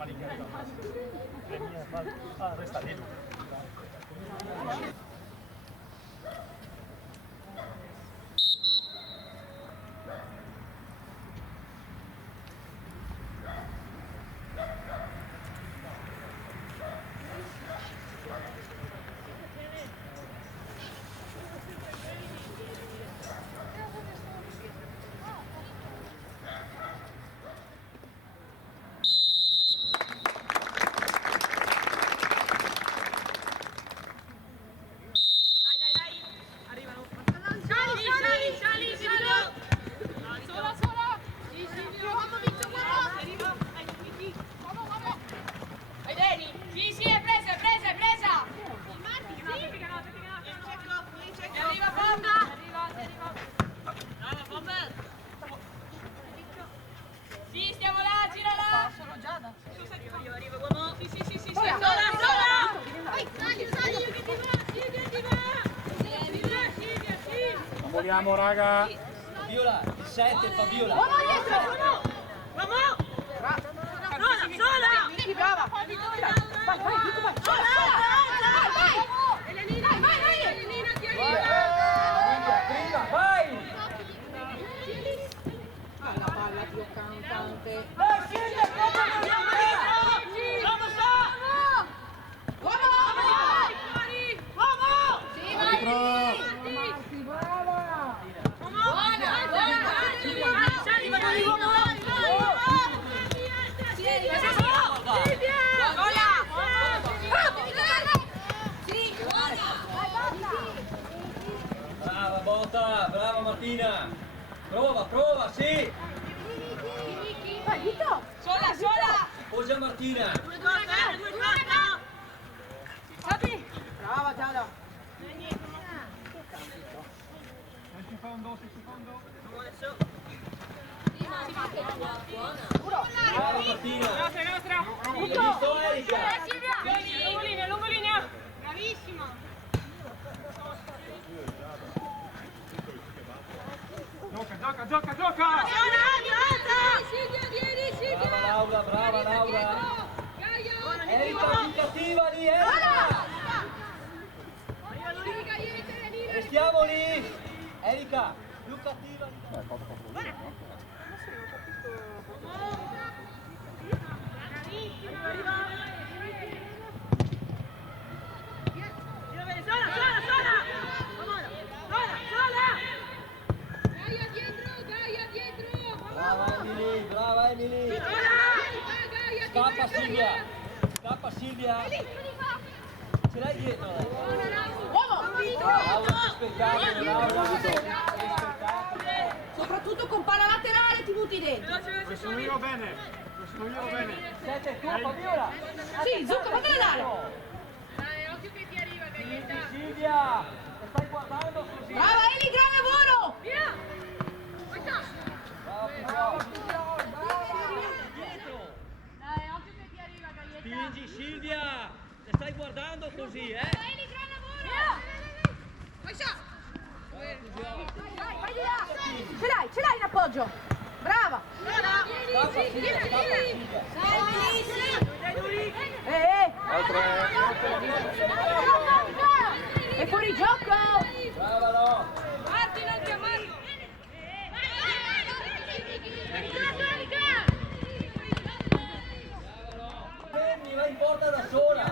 ferma lì che arriva al massimo. Ah, resta lì. Vogliamo raga. Fabiola, il 7 Fabiola. Uomo dietro! Uomo! Sola! Vicky, brava! Vai, Vicky, vai! Sola! Vai! Elenina, vai! Elenina, ti arriva! Vai! Ah, la palla, Dio cantante! Vai, Silvia! Brava Botta, brava Martina. Prova, sì. Vai, Vito! Sola! Poggia Martina. Brava Giada! Secondo. Brava Martina. Nostra! Hai visto Erika? Lungolinea! Bravissima! Gioca! Brava Laura. Erika più cattiva lì, Erika. Restiamo lì. Erika, più cattiva lì. Brava Emily. Scappa Silvia. Ce l'hai dietro. Laura, rispettato, Laura. Soprattutto con palla laterale ti butti dentro! Sono io bene. 7 tu, Fabiola. Sì, Zucca, fatela dare! Occhio che ti arriva, Gaglietta! Silvia, ti stai guardando così. Brava Eli, gran lavoro! Via! Brava. Dietro! Dai, occhio che ti arriva, Gaglietta! Spingi Silvia, ti stai guardando così, Eli, gran lavoro! Vai, Vai di là! Ce l'hai in appoggio! Brava! Scappa Silvia. È fuori gioco! Brava no. Marti, non chiamarlo! Fermi, va in porta da sola.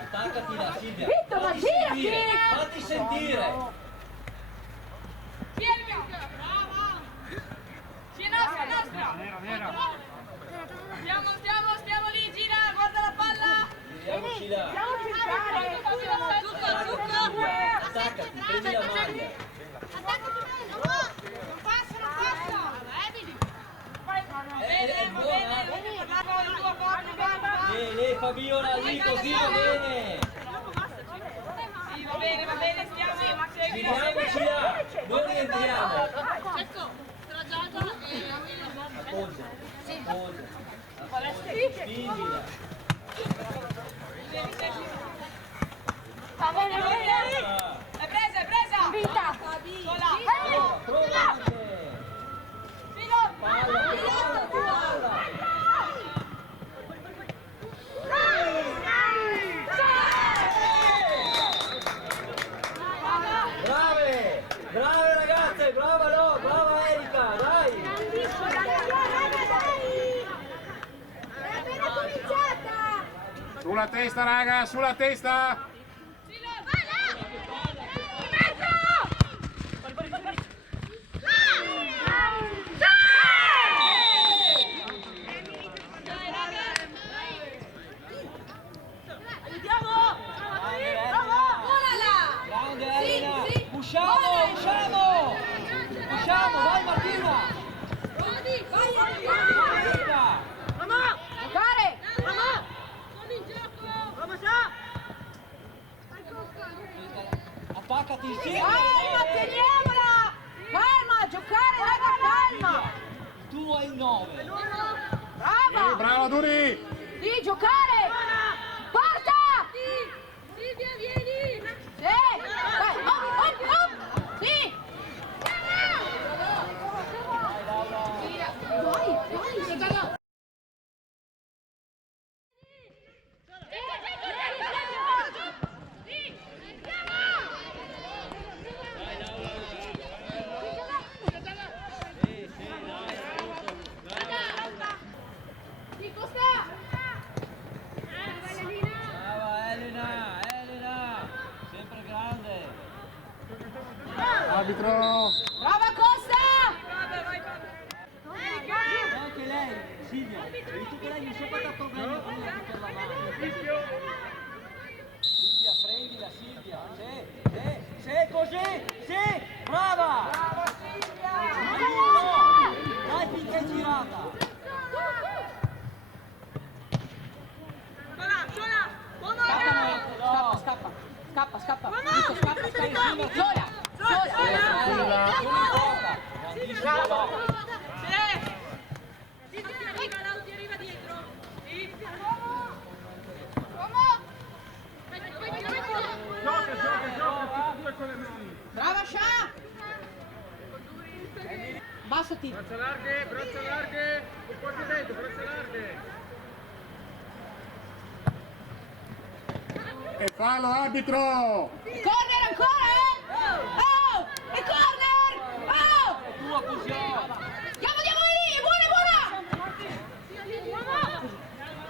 Attaccati là, Silvia. Vitto, ma girati! Fatti sentire. Brava! Sì, nostra! Nera. Stiamo lì, gira, guarda la palla! Vediamoci là. Attaccati, prendi la maglia. Non passa! È buona. Lì, Fabiola, lì, così va bene. Sì, va bene, stiamo! Giriamoci là, non rientriamo. Appoggia. Spingila. È presa! Vinta! Sola! Prova anche. Filo! Palla, Sulla testa, raga, sulla testa! Grande Elena! Usciamo! Usciamo! Vai Martina! Martina! Giocare! Attaccati insieme! Calma, teniamola! Calma, giocare, raga, calma! Tu hai il 9! Brava! Bravo Duri! Sì, giocare! Porta! Silvia, vieni! Sì! Vai, Sì! Brava Elena! Sempre grande! Arbitro! Brava Costa! E anche lei, Silvia! Vedi tu che lei non si è fatta problemi a prenderti per la mano! Silvia, prendila Silvia! Sì, così! Sì! Brava! Dai finché è girata! Scappa! Sola! Arriva dietro! Brava Scià! Bassati! Braccia larghe, un po' di dentro, braccia larghe. E fallo, arbitro! Corner ancora, Oh! E corner! Oh! Tua fusione! Andiamo lì! Buona!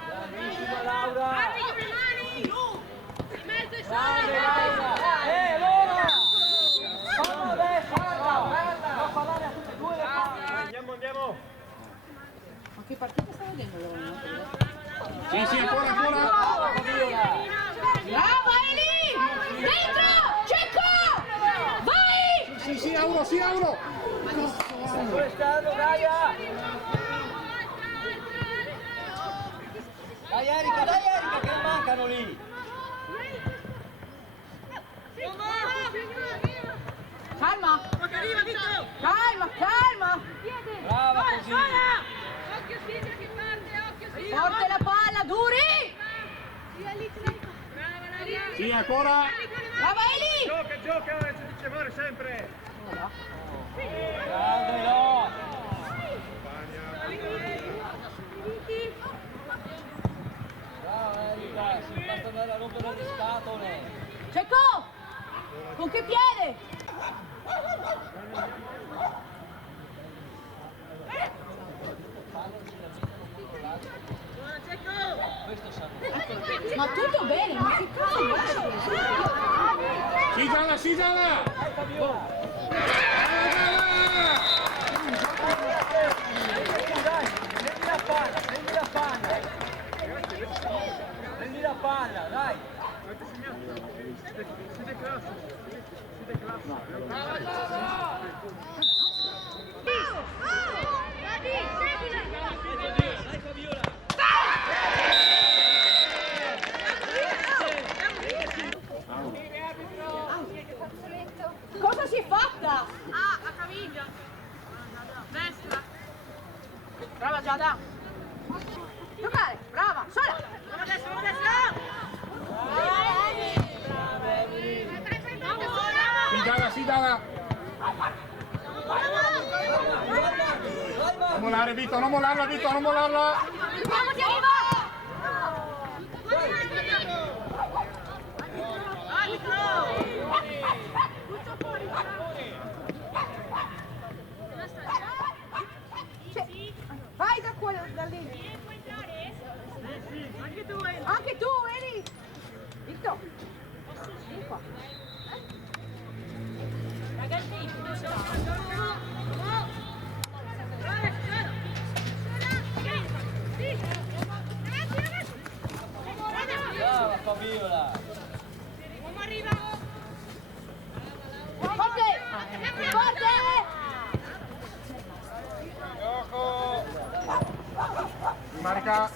Bravissima Laura! Con le mani! In mezzo e Grande solo! Laura! Laura! Fallo adesso! Non parlare a tutte e due le palle! Andiamo! Ma che partita sta vedendo? Sì, ancora! Brava Eli! Dentro! Cecco! Vai! Sì, Auro! Dove stanno, Gaia? Dai Erika, che mancano lì! Calma! Calma! Brava così! Occhio Silvia che parte, occhio Silvia! Forte la palla, Duri! Brava Nadia! Sì, ancora! Brava Eli! Gioca, ci dice fare sempre. Grande Lo! Brava Erika, si basta andare a rompere le scatole! Cecco! Con che piede? Questo sanno! Ma tutto bene, ma che cazzo vuoi? Sì, Gianna! Dai Fabiola! Dai, prendi la palla, dai! Siete classe. Dai Fabiola! Cosa si è fatta? La caviglia! Destra! Brava Giada! Giocare, brava, sola! Vamos destra! Sì, Gianna! Non mollare Vito, non mollarla! Andiamo, ti arriva! Vai da quello, da lì! Anche tu, Eli! Victor! Vieni qua. Brava Fabiola! Uomo arriva! Forte! Forte! Gioco. Marca.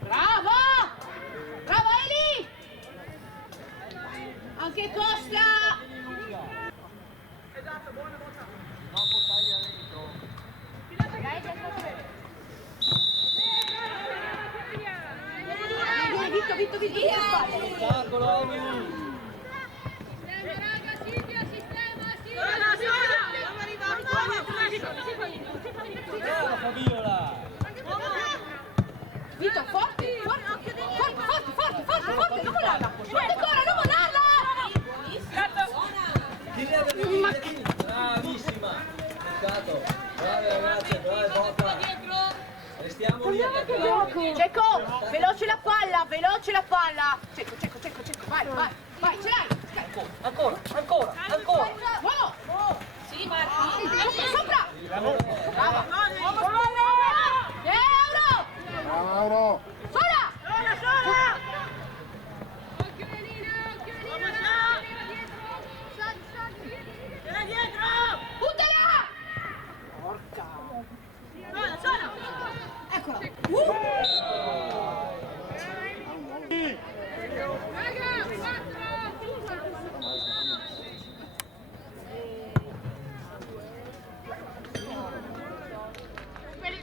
Brava! Brava Eli! Anche Costa! Vitto, via! Spettacolo Emily! Sistema, raga, Silvia, sistema, Silvia! Brava Fabiola! Vitto, forte! Forte, non mollarla! Forte ancora, non mollarla! Bravissima! Peccato! Brave ragazze, brave Bocca! Restiamo lì attaccati! Cecco, veloce la palla! Cecco, vai, ce l'hai! Ancora! Uomo! Sì, Marti. Sopra! Brava! Euro! Bravo Mauro. Sola! Occhio Elina, dietro! Buttala! Eccola! Raga, 4!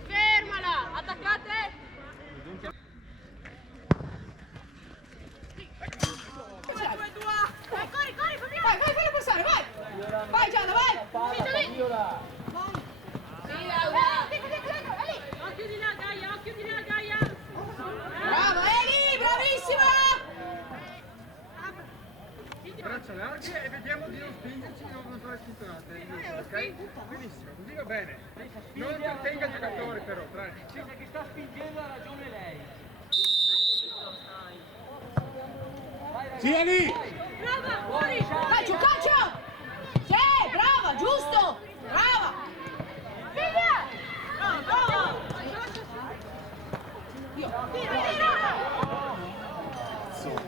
Fermala! Attaccate! Corri, Fabio! Vai, fallo passare, vai! Vai Gianna, vai! Fabiola! Occhio di là, Gaia! Brava Eli, bravissima! Braccia larghe e vediamo di non spingerci, non fare spintonate, ok? Benissimo, così va bene. Non trattenga il giocatore però, dai. Sì, che sta spingendo ha ragione lei. Sì, Eli. Brava, fuori! Calcio! Sì, brava, giusto! Brava!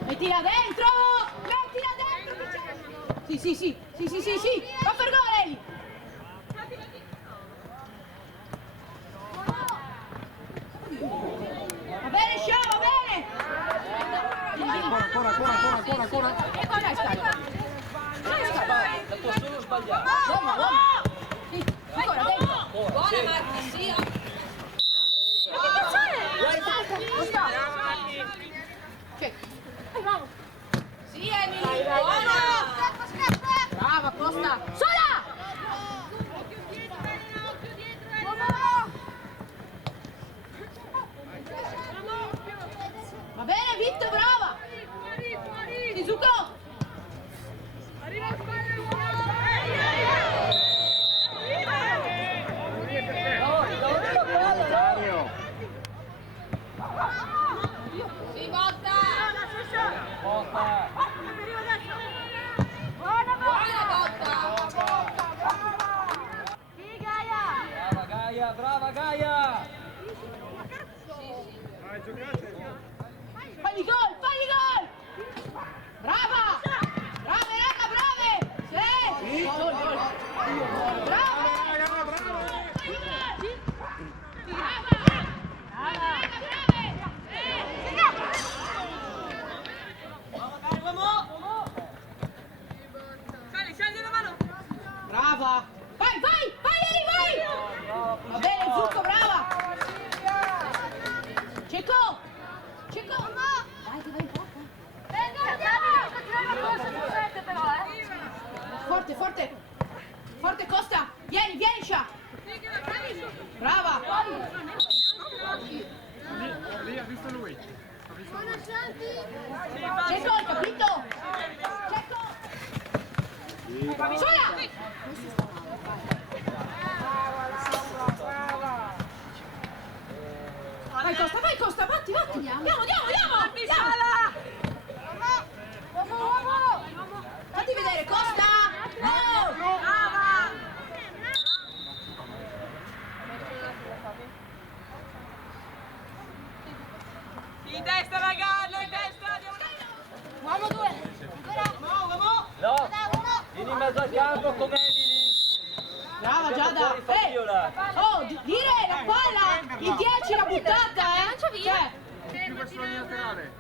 Mettila dentro! Sì! Va per gol, Eli! Va bene, Scià, va bene! Ancora. E qua dai, scarica! La può solo sbagliare. Uomo! Sì, ancora dentro! Buona Marti, sì. Ma che cazzo è? Costa! Sì. Sì, Emily, buona. Brava, Costa! Sola! Occhio dietro, Va bene, Vitto, brava! fuori! Shizuko! Arriva a fare Mario. Sì, botta. Bocca! Buona botta. Brava Gaia! Vai, giocate. Fagli gol! Brava! Brave, raga, brave! Sì! Gol! Brava! Scendi la mano. Brava! Vai, Eli, vai! Va bene, Zucco, brava! Cecco! Vai, che vai in porta! Forte, Costa! Vieni, Scià! Brava! Lì ha visto lui. Cecco, hai capito? Cecco! Sola! Vai Costa, vatti! Andiamo! Fatti vedere, Costa! Oh! Brava! In testa ragazzi, in testa! Uomo 2! No! Vieni in mezzo al campo con Emily! Brava Giada! Oh, dire la palla! Il 10 l'ha buttata, eh! Lancia via! Più verso la linea laterale.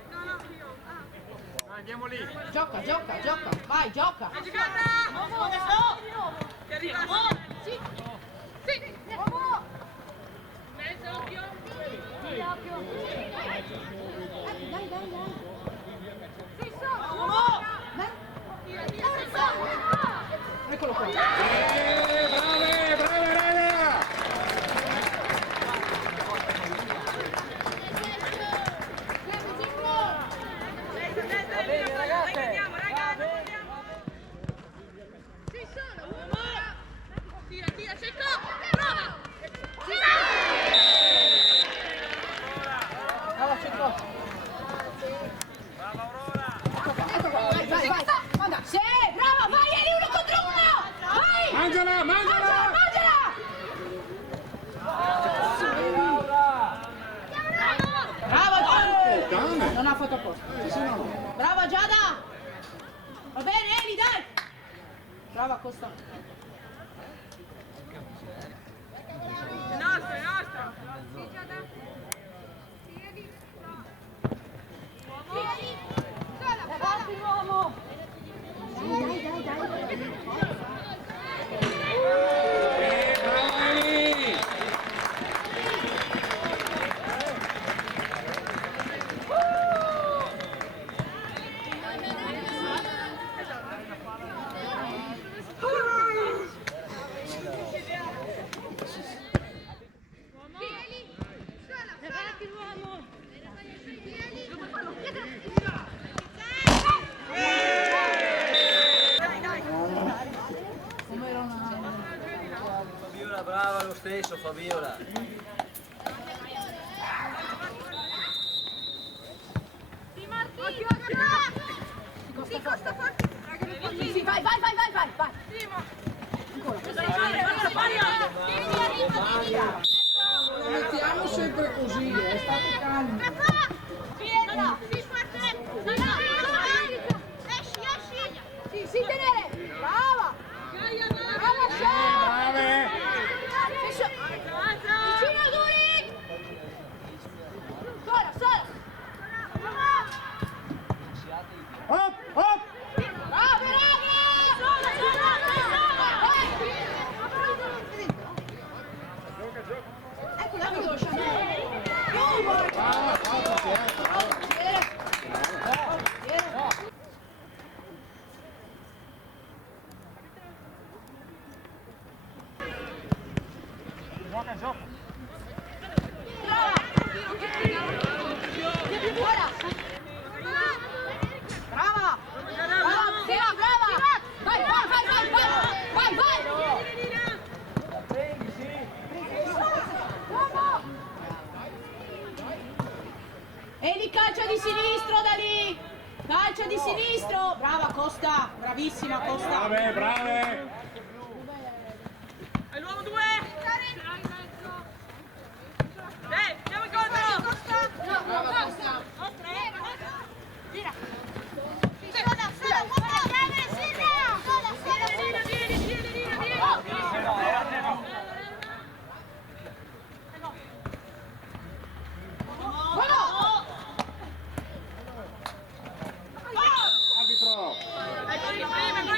Dai, andiamo lì. Gioca! Vai, gioca! È giocata! Che arriva! Sì! Mezzo occhio! Eccolo qua! Brave, raga! Bene ragazzi! Andiamo! Tira, Cecco! Prova! Brava Cecco! Vai! Guarda! Sì, brava! Vai, eri 1 contro 1! Vai! Mangiala! Mangiala! Brava Giada! Non ha fatto apposta. Brava Giada! Va bene, Eli, dai! Brava Costa! È nostro! Fabiola, brava lo stesso, Fabiola. Sì, vai! Mettiamo sempre così, state calmi. Sì, tenere! Brava! Brava, Brave! vicino Duri! Sola! Hop, hop! Brava! Ecco, dai, lo lasciamo. Gioca! Brava! Vai! E di calcio di sinistro da lì! Calcio di sinistro! Brava Costa! Bravissima Costa! Brave! È l'uomo 2! Andiamo incontro! Arbitro! Ecco di prima, no,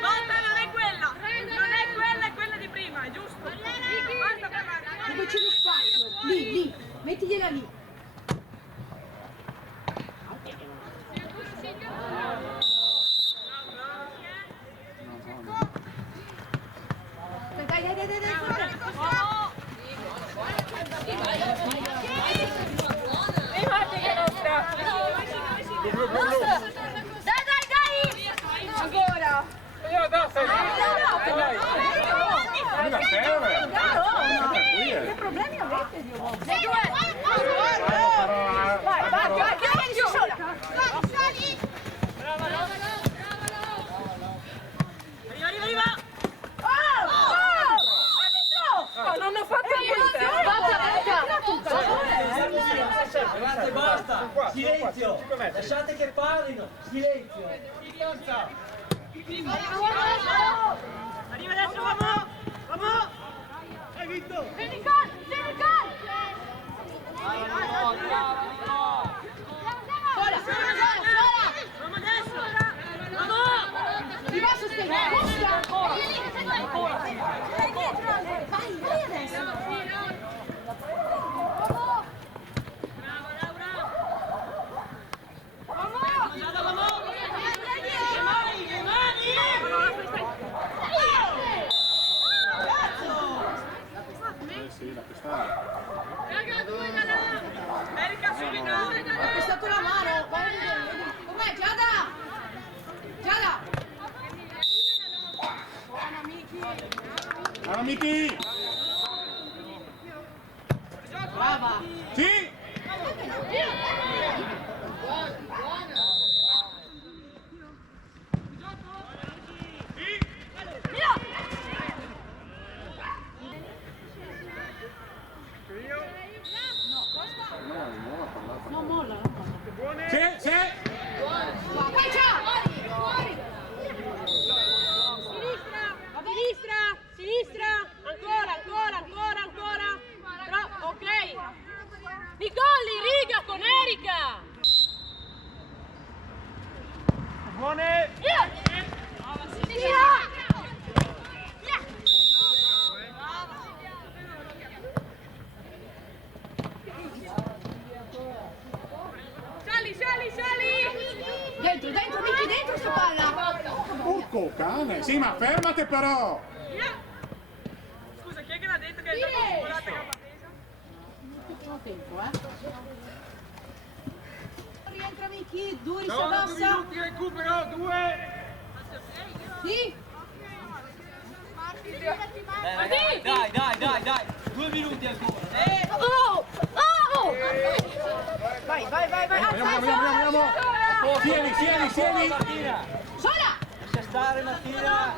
volta non è quella! Non è quella, è quella di prima, è giusto? Basta provare! Dove c'è lo spazio? Lì! Mettigliela lì! Dai! Ragazze, basta! Silenzio! Lasciate che parlino! Silenzio! Arriva adesso, vamos! Vamos! Hai vinto! Vieni qua! Sola! Vamos adesso! Vamos! Ti va a sostenere! Vai adesso! Bravo, Laura! Vamos! Giada, vamos! Le mani! Sì, la pistata. Raga, due da là! Erika, subito! Ho pestato la mano! Com'è, Giada? Giada! Brava Miki! Brava! Sì! Non molla, non molla. Sì, sì! Vai già! Sinistra! Ancora! Ok! Nicoli, riga con Erika! Buone! Sali! Dentro, Miki, dentro sta palla! Porco cane! Sì, ma fermate però! Scusa, chi è che l'ha detto che è stata volata Capatesa? Facciamo tempo, Rientra Miki, Duri si No, 2 addossa! minuti recupero, 2! Sì? Dai! 2 minuti ancora! Oh! Vai, Andiamo! Siedi! Martina! Sola! Lascia stare Martina!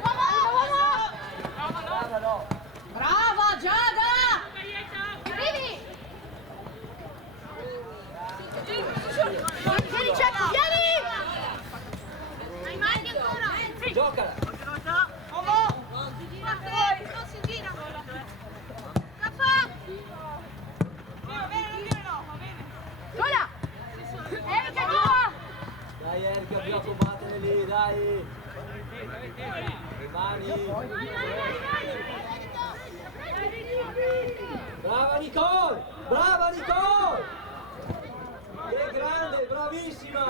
Brava no! Brava Giada! Arrivi! Vieni Ceppo, vieni! Hai mani ancora? Giocala! Non si gira! Cafà! Sola! Erika, tua! Dai Erika, bisogna combattere lì, dai! Rimani! Brava Nicole! Che grande, bravissima!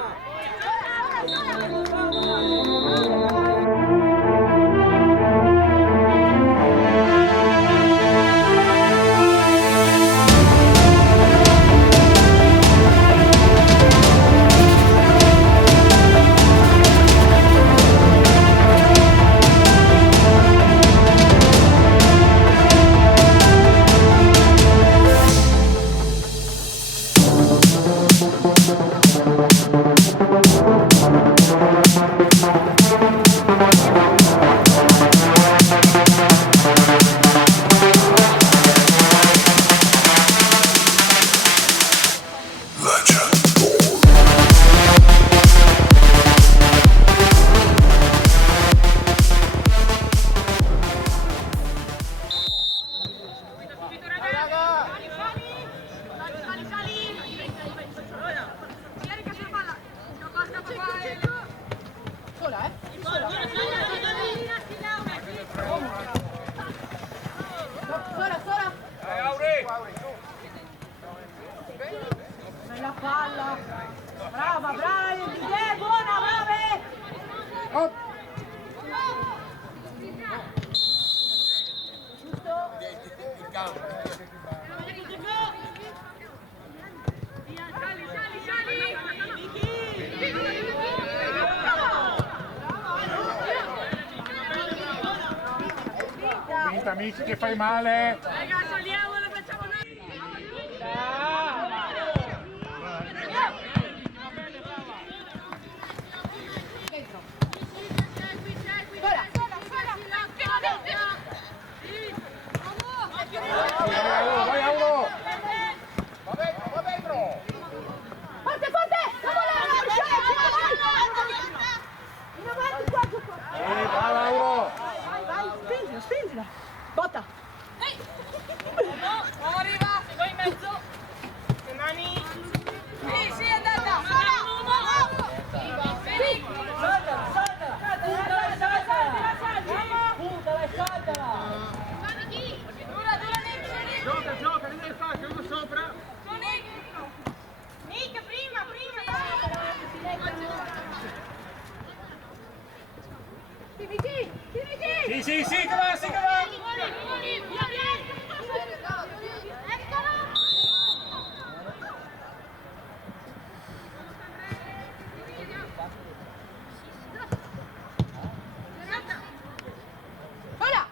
Bella palla! Brava, buona, brave! Oh. Vinta amici che fai male! Raga, saliamo, lo facciamo noi! Dentro! Vai Auro! Va dentro! Sì, che va, sì, che va! Ora!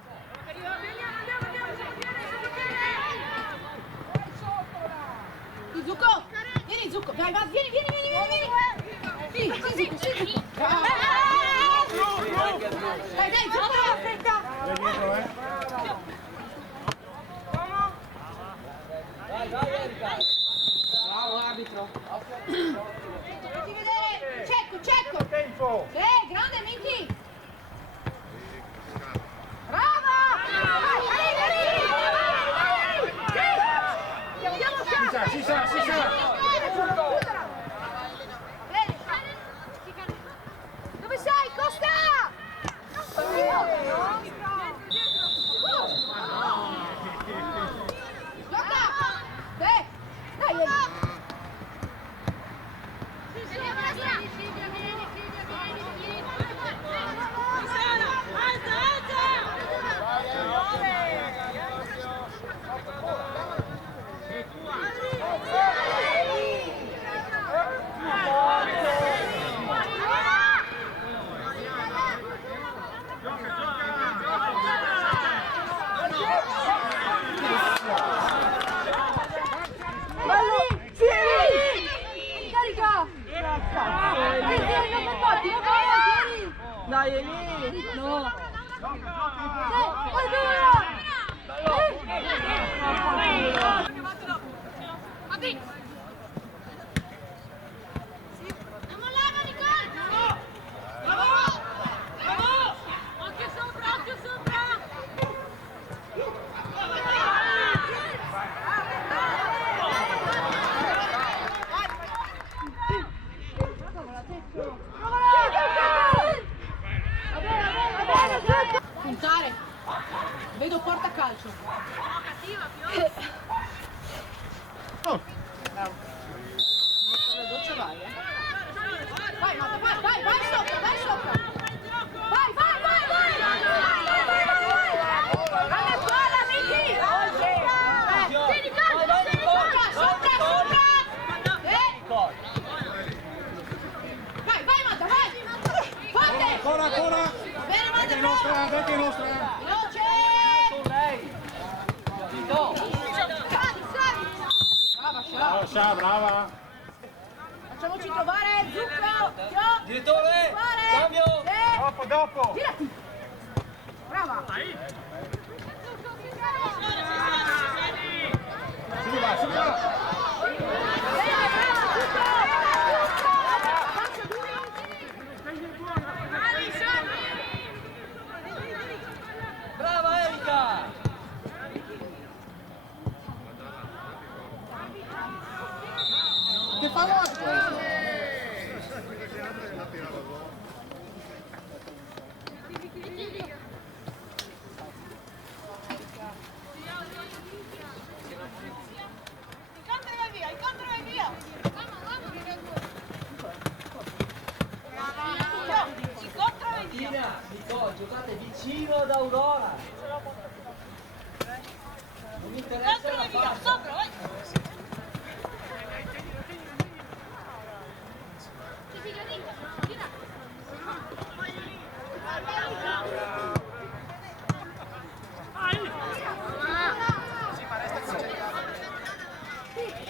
Tu, Zucco! Vieni, Zucco! Vai, vai, vieni! Sì, Zucco, sì! Dai, Zucco! Aspetta! Vai dietro, Bravo arbitro. Facci vedere! Cecco! Tempo! Grande Miki! Brava! Si sa. Dove sei, Costa? Gioca! Dai! Dai, Eli! No! Puntare! Vedo porta calcio! Oh. Vai, Marta, vai sopra! Vai! Alla scuola, Miki! Sopra! Vai, Marta, vai! Forte! Ancora! Bene, Marta, Dai che è nostra! veloce! Brava! Facciamoci trovare, Zucco! Direttore! Cambio! Dopo! Girati! Brava! Subito! Brava Erika! Che fa questo? Nico, giocate vicino ad Aurora! Non mi interessa la fascia!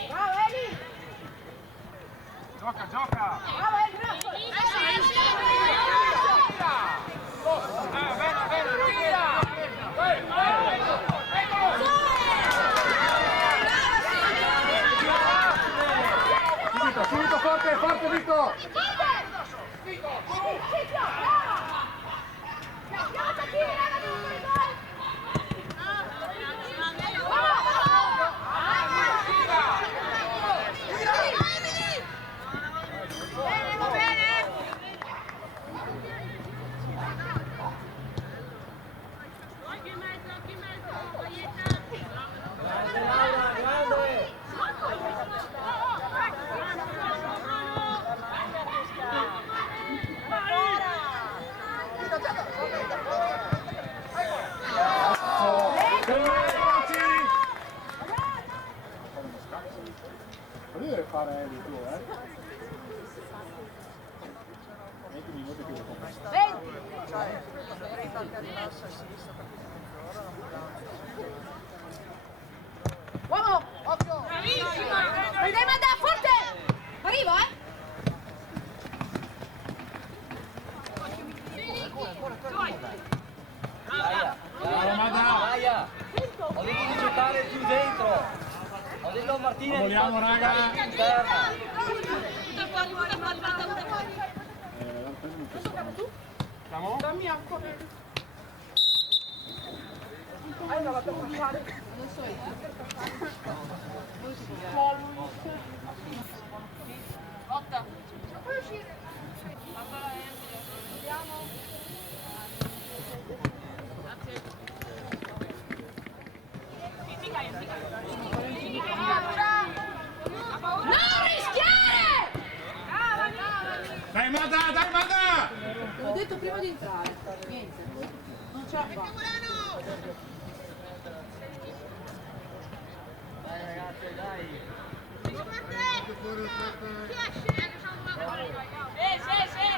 Bravo, Eli! Gioca! Bravo, Eli, bravo! Subito, forte, Vito! Va bene! Grande Laura, grande! Eli, tu, 20 minuti più. Uomo! Bravissimo! Lo devi mandare forte! Arrivo, Bravo, Mada! Ho detto di giocare più dentro. Ho detto a Martina di Vogliamo, raga! interna. Tutta fuori, tutta fuori, tutta fuori. Siamo? Dammi acqua. Hai lavato a mangiare? Non so Lotta. Non rischiare! Dai, Mada! Dai, Mada! L'ho detto prima di entrare. Niente. Non ce la fa. Dai ragazzi, dai. Sì.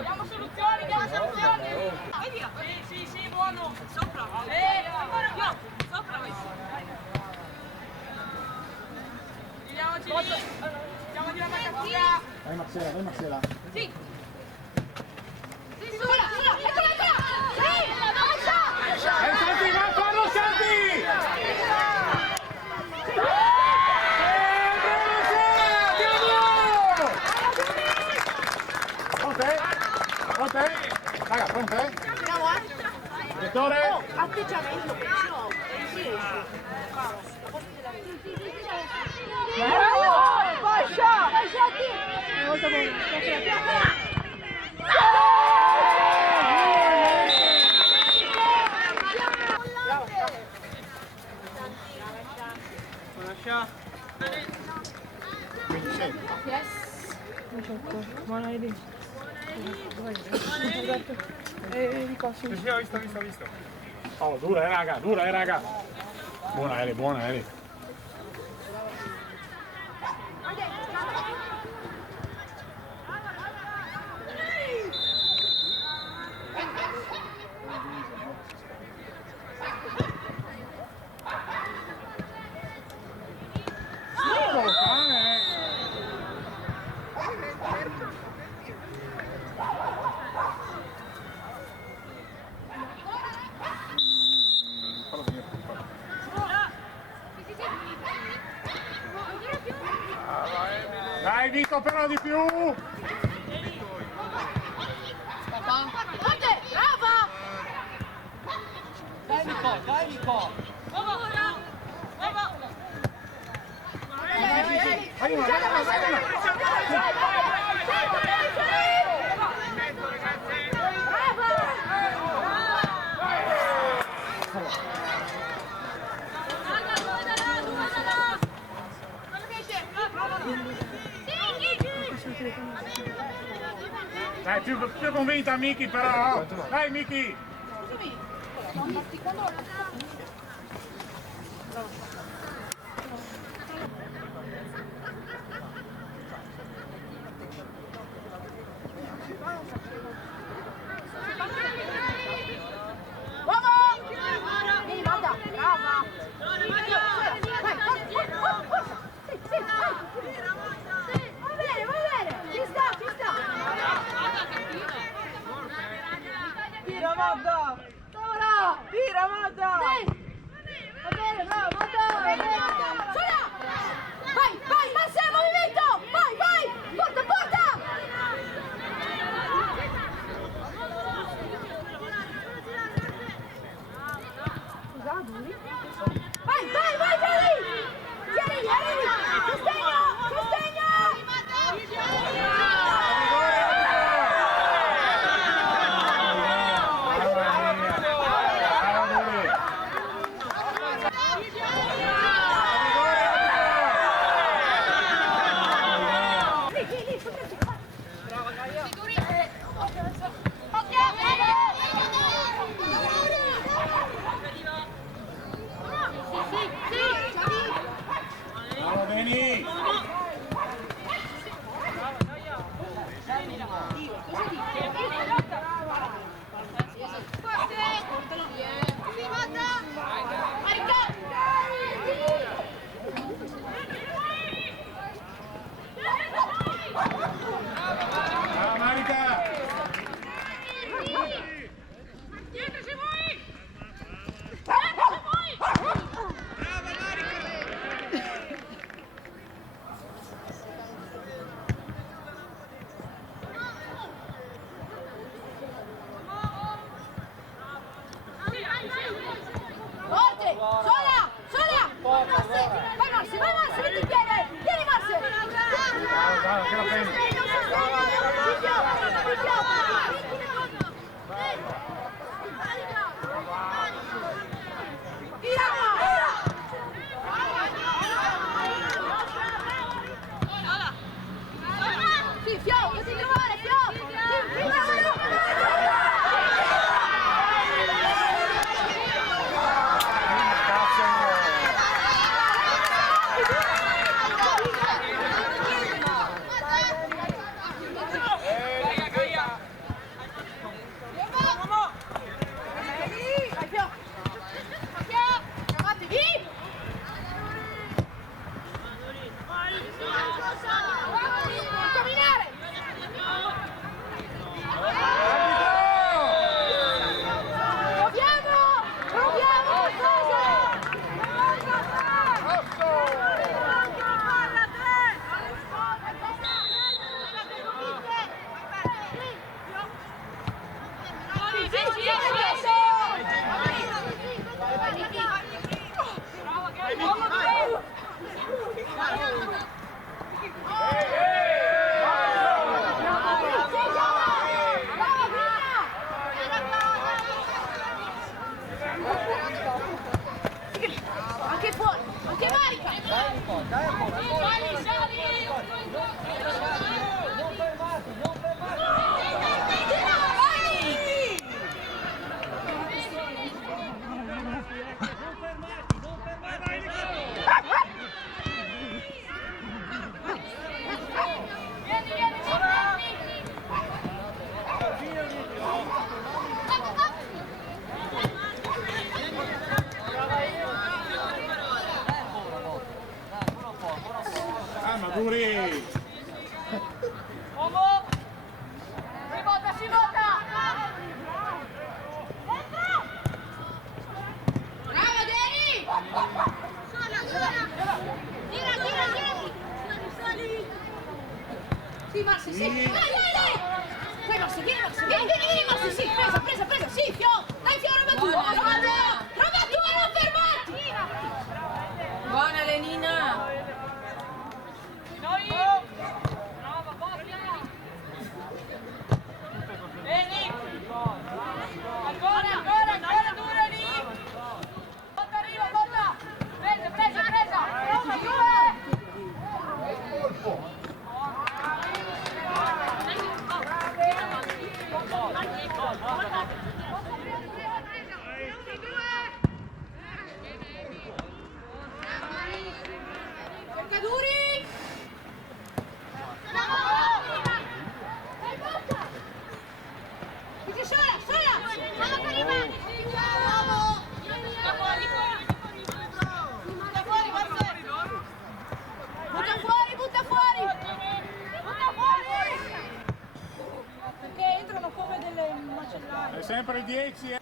Diamo soluzioni, Vai via. Sì, buono. Sopra. Ancora più. Sopra. Giriamoci lì. Andiamo di la marcatura. Dai, Marcela! Sì! Eccola! Sì! Lascia! Santi, va, fallo, Santi! Pronte? Raga, pronte? Direttore? Atteggiamento, perciò. Molto bene. Lascia. Quindi sei. Sì, ho visto. Oh, dura, raga! Buona, Eli. Dai, Vito, però di più! Forte! Brava! Dai Nico. Dai, più convinta Miki però! Dai Miki! Vieni, guarda! Brava! Va bene! Ci sta! Tira Magda! Ora! Tira Magda! Dai! Turi! Uomo! Si vota, si vota! Brava Deni! Tira, tira, tira. Sì, Marsi, sì. Dai, dai. Vai Marsi, vieni Marsi, vieni Marsi, sì, presa, sì, dai Fiore, roba tua, non fermarti! Buona Lenina! Noi! Brava, Bobbia! Vieni! Ancora dura lì! Botta arriva, botta! Presa! Roma, due! Cercaduri! Dice sola! Butta fuori! Perché entrano come delle macellarie. È sempre il 10,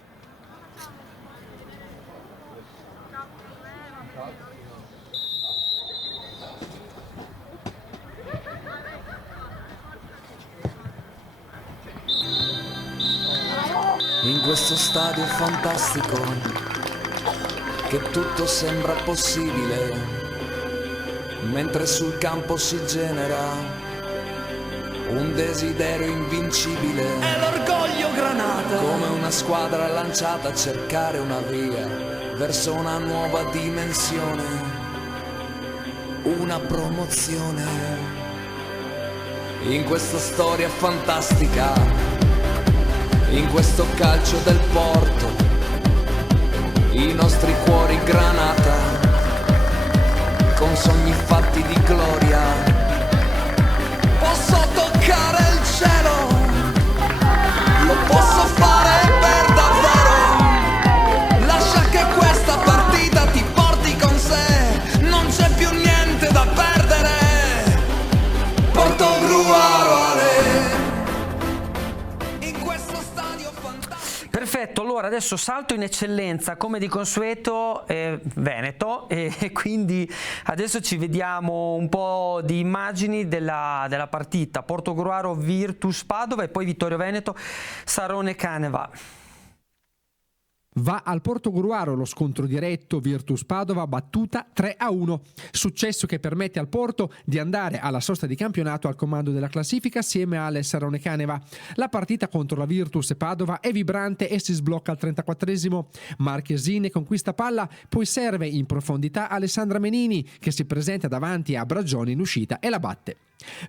In questo stadio fantastico, che tutto sembra possibile, mentre sul campo si genera un desiderio invincibile. È l'orgoglio Granata, come una squadra lanciata a cercare una via verso una nuova dimensione, una promozione. In questa storia fantastica, in questo calcio del Porto, i nostri cuori granata, con sogni fatti di gloria. Posso toccare il cielo, lo posso fare per davvero. Lascia che questa partita ti porti con sé, non c'è più niente da perdere. Portogruaro Perfetto, allora adesso salto in eccellenza come di consueto Veneto e quindi adesso ci vediamo un po' di immagini della partita Portogruaro Virtus Padova e poi Vittorio Veneto Sarone Caneva. Va al Portogruaro lo scontro diretto Virtus Padova battuta 3-1, successo che permette al Porto di andare alla sosta di campionato al comando della classifica assieme alle Sarone Caneva. La partita contro la Virtus Padova è vibrante e si sblocca al 34esimo. Marchesini conquista palla, poi serve in profondità Alessandra Menini che si presenta davanti a Bragioni in uscita e la batte.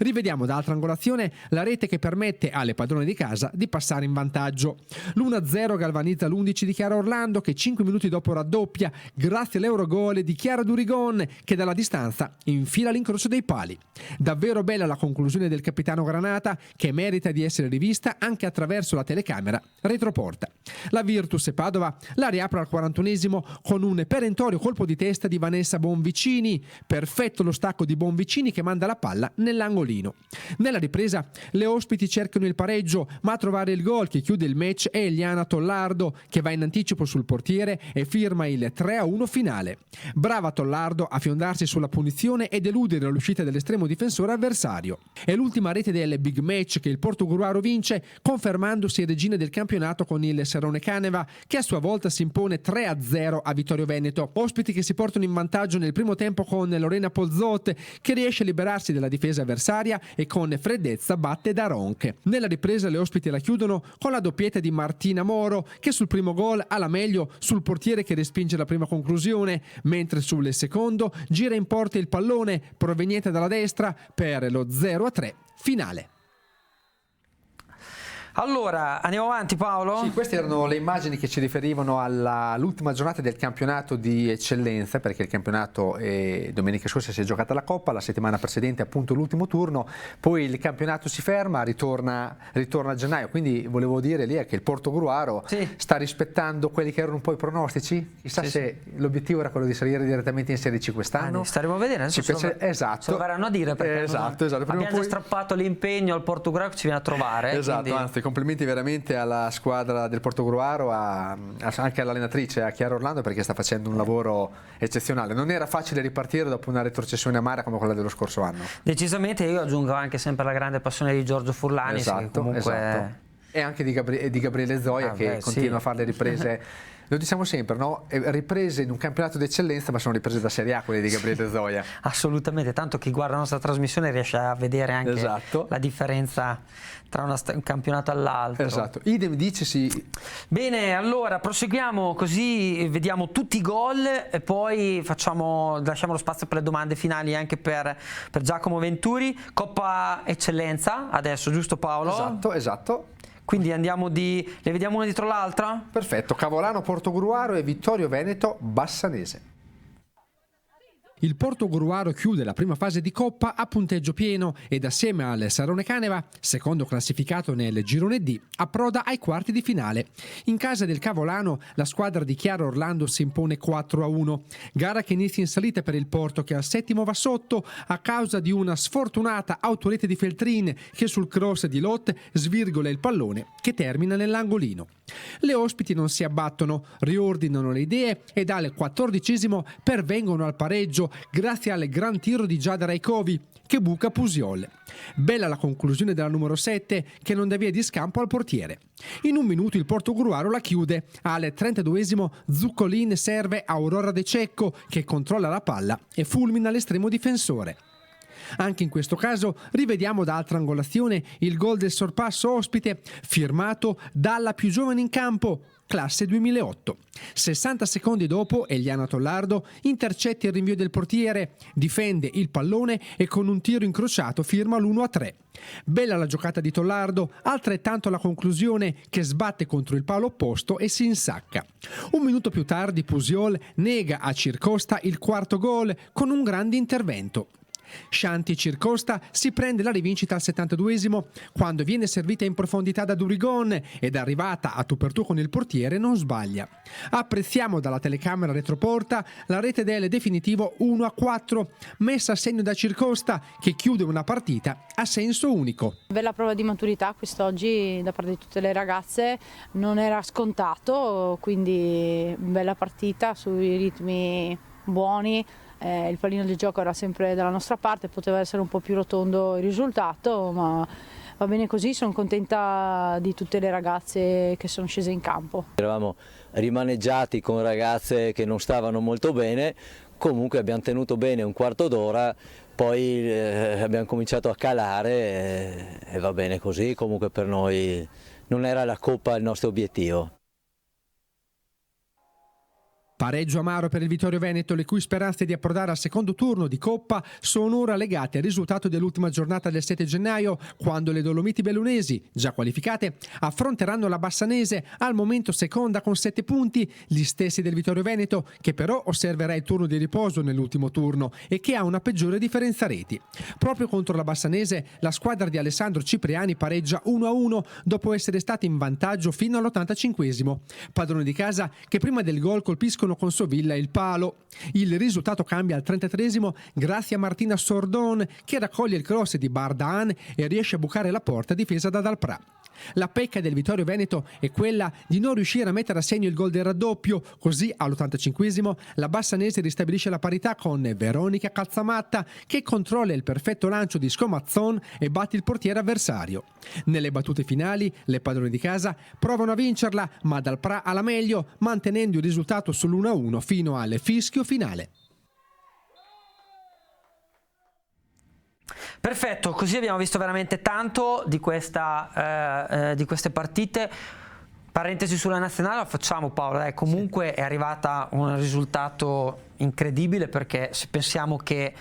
Rivediamo da altra angolazione la rete che permette alle padrone di casa di passare in vantaggio. L'1-0 galvanizza l'11 di Chiara Orlando che 5 minuti dopo raddoppia grazie all'Eurogol di Chiara Durigon che dalla distanza infila l'incrocio dei pali. Davvero bella la conclusione del capitano Granata che merita di essere rivista anche attraverso la telecamera retroporta. La Virtus Padova la riapre al 41esimo con un perentorio colpo di testa di Vanessa Bonvicini. Perfetto lo stacco di Bonvicini che manda la palla nell'angolino. Nella ripresa le ospiti cercano il pareggio, ma a trovare il gol che chiude il match è Eliana Tollardo che va in anticipo sul portiere e firma il 3-1 finale. Brava Tollardo a fiondarsi sulla punizione ed eludere l'uscita dell'estremo difensore avversario. È l'ultima rete del big match che il Portogruaro vince, confermandosi regina del campionato con il Sarone Caneva che a sua volta si impone 3-0 a Vittorio Veneto. Ospiti che si portano in vantaggio nel primo tempo con Lorena Pozzot che riesce a liberarsi della difesa avversaria e con freddezza batte Daronche. Nella ripresa le ospiti la chiudono con la doppietta di Martina Moro che sul primo gol ha la meglio sul portiere che respinge la prima conclusione, mentre sul secondo gira in porta il pallone proveniente dalla destra per lo 0-3 finale. Allora, andiamo avanti Paolo? Sì, queste erano le immagini che ci riferivano all'ultima giornata del campionato di eccellenza, perché il campionato domenica scorsa si è giocata la Coppa, la settimana precedente appunto l'ultimo turno, poi il campionato si ferma, ritorna a gennaio, quindi volevo dire lì che il Portogruaro sta rispettando quelli che erano un po' i pronostici, chissà se l'obiettivo era quello di salire direttamente in Serie C quest'anno. Staremo a vedere, adesso esatto. se lo verranno a dire, perché abbiamo già strappato l'impegno al Portogruaro che ci viene a trovare. Esatto, quindi... anzi complimenti veramente alla squadra del Portogruaro, anche all'allenatrice, a Chiara Orlando, perché sta facendo un lavoro eccezionale. Non era facile ripartire dopo una retrocessione amara come quella dello scorso anno. Decisamente, io aggiungo anche sempre la grande passione di Giorgio Furlani, che comunque... E anche di Gabriele Zoia, che continua a fare le riprese. Lo diciamo sempre, no? Riprese in un campionato d'eccellenza, ma sono riprese da Serie A quelle di Gabriele Zoia. Assolutamente, tanto chi guarda la nostra trasmissione riesce a vedere anche la differenza tra un campionato all'altro. Esatto, idem dicesi. Bene, allora proseguiamo, così vediamo tutti i gol e poi lasciamo lo spazio per le domande finali anche per Giacomo Venturi. Coppa Eccellenza adesso, giusto Paolo? Esatto. Quindi le vediamo una dietro l'altra? Perfetto, Cavolano Portogruaro e Vittorio Veneto Bassanese. Il Portogruaro chiude la prima fase di Coppa a punteggio pieno ed assieme al Sarone Caneva, secondo classificato nel girone D, approda ai quarti di finale. In casa del Cavolano la squadra di Chiara Orlando si impone 4-1, gara che inizia in salita per il Porto, che al settimo va sotto a causa di una sfortunata autorete di Feltrin che sul cross di Lot svirgola il pallone che termina nell'angolino. Le ospiti non si abbattono, riordinano le idee ed al 14° pervengono al pareggio grazie al gran tiro di Giada Rajkovi che buca Pusiol. Bella la conclusione della numero 7 che non dà via di scampo al portiere. In un minuto il Portogruaro la chiude. Al 32° Zuccolin serve Aurora De Cecco che controlla la palla e fulmina l'estremo difensore. Anche in questo caso rivediamo da altra angolazione il gol del sorpasso ospite firmato dalla più giovane in campo, classe 2008. 60 secondi dopo Eliana Tollardo intercetta il rinvio del portiere, difende il pallone e con un tiro incrociato firma l'1-3. Bella la giocata di Tollardo, altrettanto la conclusione che sbatte contro il palo opposto e si insacca. Un minuto più tardi Pusiol nega a Circosta il quarto gol con un grande intervento. Shanti Circosta si prende la rivincita al 72° quando viene servita in profondità da Durigon ed arrivata a tu per tu con il portiere non sbaglia. Apprezziamo dalla telecamera retroporta la rete del definitivo 1-4 messa a segno da Circosta che chiude una partita a senso unico. Bella prova di maturità quest'oggi da parte di tutte le ragazze, non era scontato, quindi bella partita sui ritmi buoni. Il pallino di gioco era sempre dalla nostra parte, poteva essere un po' più rotondo il risultato, ma va bene così, sono contenta di tutte le ragazze che sono scese in campo. Eravamo rimaneggiati con ragazze che non stavano molto bene, comunque abbiamo tenuto bene un quarto d'ora, poi abbiamo cominciato a calare e va bene così, comunque per noi non era la Coppa il nostro obiettivo. Pareggio amaro per il Vittorio Veneto, le cui speranze di approdare al secondo turno di Coppa sono ora legate al risultato dell'ultima giornata del 7 gennaio, quando le Dolomiti Bellunesi, già qualificate, affronteranno la Bassanese, al momento seconda con 7 punti, gli stessi del Vittorio Veneto, che però osserverà il turno di riposo nell'ultimo turno e che ha una peggiore differenza reti. Proprio contro la Bassanese, la squadra di Alessandro Cipriani pareggia 1-1 dopo essere stata in vantaggio fino all'85°. Padroni di casa che prima del gol colpiscono con Sovilla il palo. Il risultato cambia al 33° grazie a Martina Sordon che raccoglie il cross di Bardaan e riesce a bucare la porta difesa da Dalprà. La pecca del Vittorio Veneto è quella di non riuscire a mettere a segno il gol del raddoppio, così all'85° la Bassanese ristabilisce la parità con Veronica Calzamatta che controlla il perfetto lancio di Scomazzon e batte il portiere avversario. Nelle battute finali le padrone di casa provano a vincerla, ma Dalprà ha la meglio, mantenendo il risultato sull'1-1 fino al fischio finale. Perfetto, così abbiamo visto veramente tanto di queste partite. Parentesi sulla nazionale la facciamo, Paolo, comunque è arrivata un risultato incredibile, perché se pensiamo che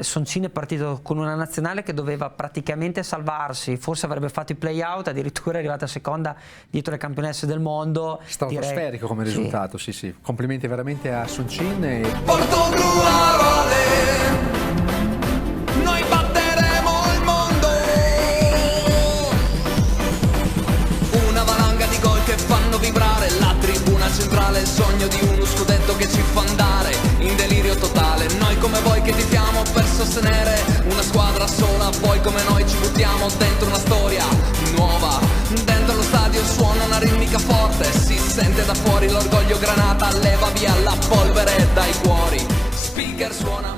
Soncini è partito con una nazionale che doveva praticamente salvarsi, forse avrebbe fatto i play-out, addirittura è arrivata seconda dietro le campionesse del mondo. Stratosferico come risultato, sì. Complimenti veramente a Soncini. Noi batteremo il mondo. Una valanga di gol che fanno vibrare la tribuna centrale, il sogno di uno scudetto che ci fa andare in delirio totale. Noi come voi che tifiamo per sostenere una squadra sola, poi come noi ci buttiamo dentro una storia nuova. Dentro lo stadio suona una ritmica forte, si sente da fuori l'orgoglio granata, leva via la polvere dai cuori. Speaker suona